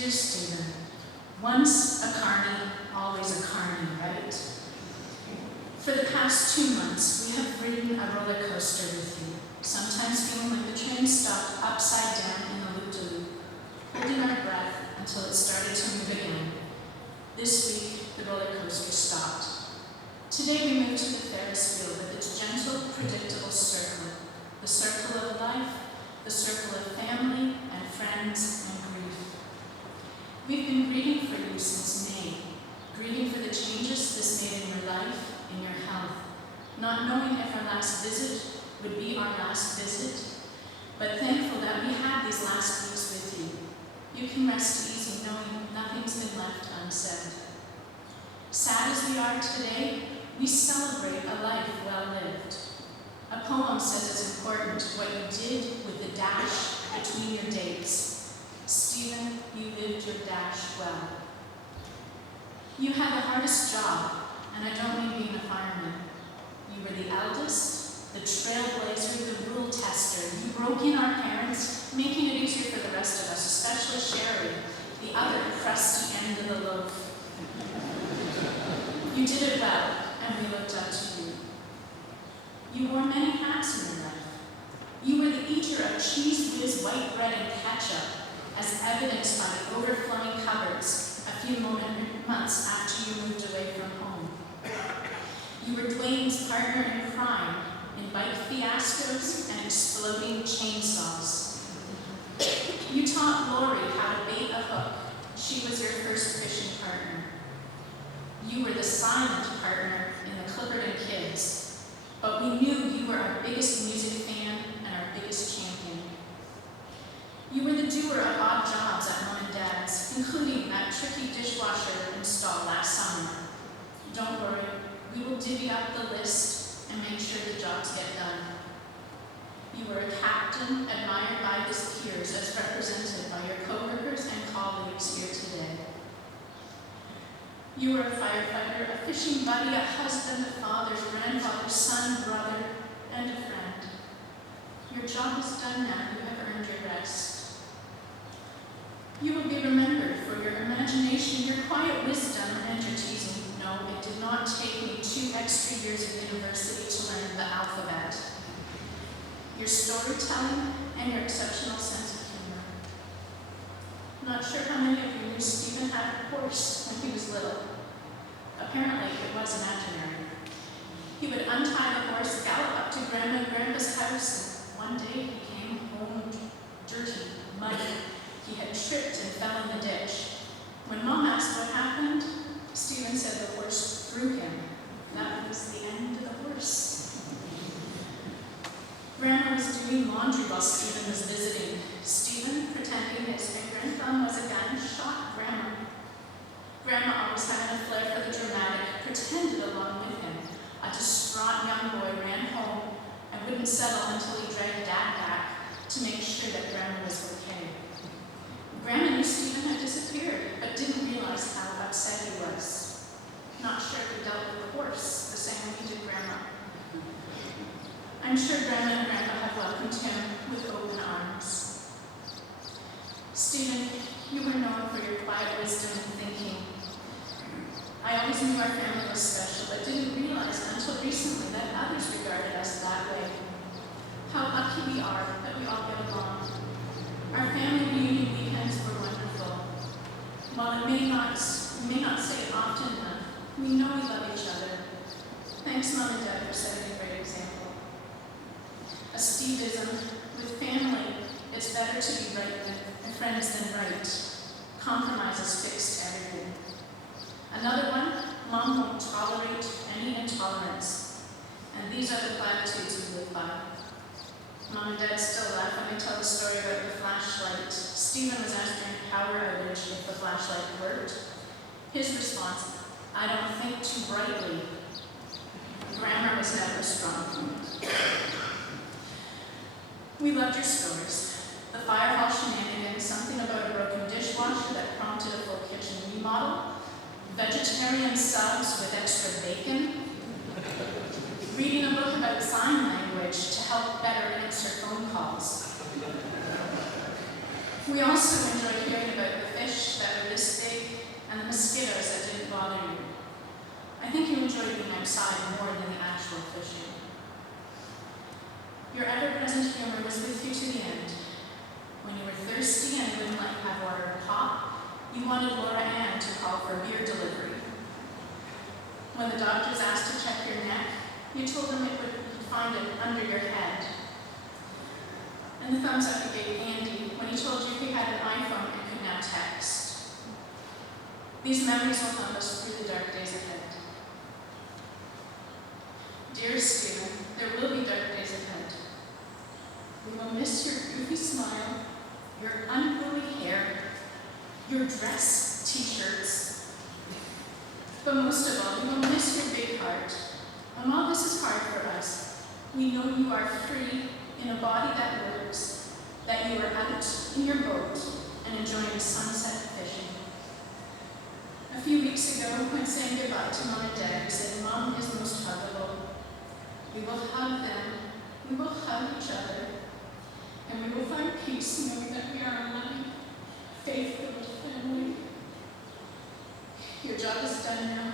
Dear Stephen, once a carny, always a carny, right? For the past 2 months, we have ridden a roller coaster with you, sometimes feeling like the train stopped upside down in the loop-de-loop, holding our breath until it started to move again. This week, the roller coaster stopped. Today we move to the Ferris wheel with its gentle, predictable circle, the circle of life, the circle of family and friends and grief. We've been grieving for you since May, grieving for the changes this made in your life, in your health, not knowing if our last visit would be our last visit, but thankful that we had these last weeks with you. You can rest easy knowing nothing's been left unsaid. Sad as we are today, we celebrate a life well lived. A poem says it's important what you did with the dash between your dates. Stephen, you lived your dash well. You had the hardest job, and I don't mean being a fireman. You were the eldest, the trailblazer, the rule tester. You broke in our parents, making it easier for the rest of us, especially Sherry, the other crusty end of the loaf. You did it well, and we looked up to you. You wore many hats in your life. You were the eater of cheese whiz, white bread, and ketchup, as evidenced by the overflowing cupboards a few months after you moved away from home. You were Dwayne's partner in crime, in bike fiascos and exploding chainsaws. You taught Lori how to bait a hook. She was your first fishing partner. You were the silent partner in the Clipperton Kids, but we knew you were our biggest music fan and our biggest champion. You were the doer of odd jobs at Mom and Dad's, including that tricky dishwasher install last summer. Don't worry, we will divvy up the list and make sure the jobs get done. You were a captain admired by his peers as represented by your coworkers and colleagues here today. You were a firefighter, a fishing buddy, a husband, a father, grandfather, son, brother, and a friend. Your job is done now. You have earned your rest. You will be remembered for your imagination, your quiet wisdom, and your teasing. No, it did not take me 2 extra years of university to learn the alphabet. Your storytelling and your exceptional sense of humor. Not sure how many of you knew Stephen had a horse when he was little. Apparently, it was imaginary. He would untie the horse, gallop up to Grandma and Grandpa's house, and one day he came home dirty, muddy. He had tripped and fell in the ditch. When Mom asked what happened, Stephen said the horse threw him. That was the end of the horse. Grandma was doing laundry while Stephen was visiting. Stephen, pretending his finger and thumb was a gun, shot Grandma. Grandma, always having a flair for the dramatic, pretended along with him. A distraught young boy ran home and wouldn't settle until he dragged Dad back to make sure that Grandma was okay. Grandma knew Stephen had disappeared, but didn't realize how upset he was. Not sure he dealt with the horse the same way he did Grandma. I'm sure Grandma and Grandpa have welcomed him with open arms. Stephen, you were known for your quiet wisdom and thinking. I always knew our family was special, but didn't realize until recently that others regarded us that way. How lucky we are that we all get along. Our family reunion weekends were wonderful. While we may not say it often enough, we know we love each other. Thanks, Mom and Dad, for setting a great example. A Steveism, with family, it's better to be right with friends than right. Compromise is fixed everything. Another one, Mom won't tolerate any intolerance. And these are the platitudes we live by. Mom and Dad still laugh when I tell the story about the flashlight. Stephen was asked during a power outage if the flashlight worked. His response, I don't think too brightly. Grammar was never strong. We loved your stories. The fire hall shenanigans, something about a broken dishwasher that prompted a full kitchen remodel, vegetarian subs with extra bacon, reading a book about sign language to help better answer phone calls. We also enjoyed hearing about the fish that were this big and the mosquitoes that didn't bother you. I think you enjoyed being outside more than the actual fishing. Your ever-present humor was with you to the end. When you were thirsty and wouldn't let you have water or pop, you wanted Laura Ann to call for beer delivery. When the doctors asked to check your neck, you told them you'd find it under your head. And the thumbs up you gave Andy when he told you he had an iPhone and could now text. These memories will help us through the dark days ahead. Dear Stephen, there will be dark days ahead. We will miss your goofy smile, your unruly hair, your dress t-shirts. But most of all, we will miss your big heart. And while this is hard for us, we know you are free in a body that works, that you are out in your boat and enjoying the sunset fishing. A few weeks ago, when saying goodbye to Mom and Dad, you said, Mom is most huggable. We will hug them, we will hug each other, and we will find peace knowing that we are a loving, faith-filled family. Your job is done now.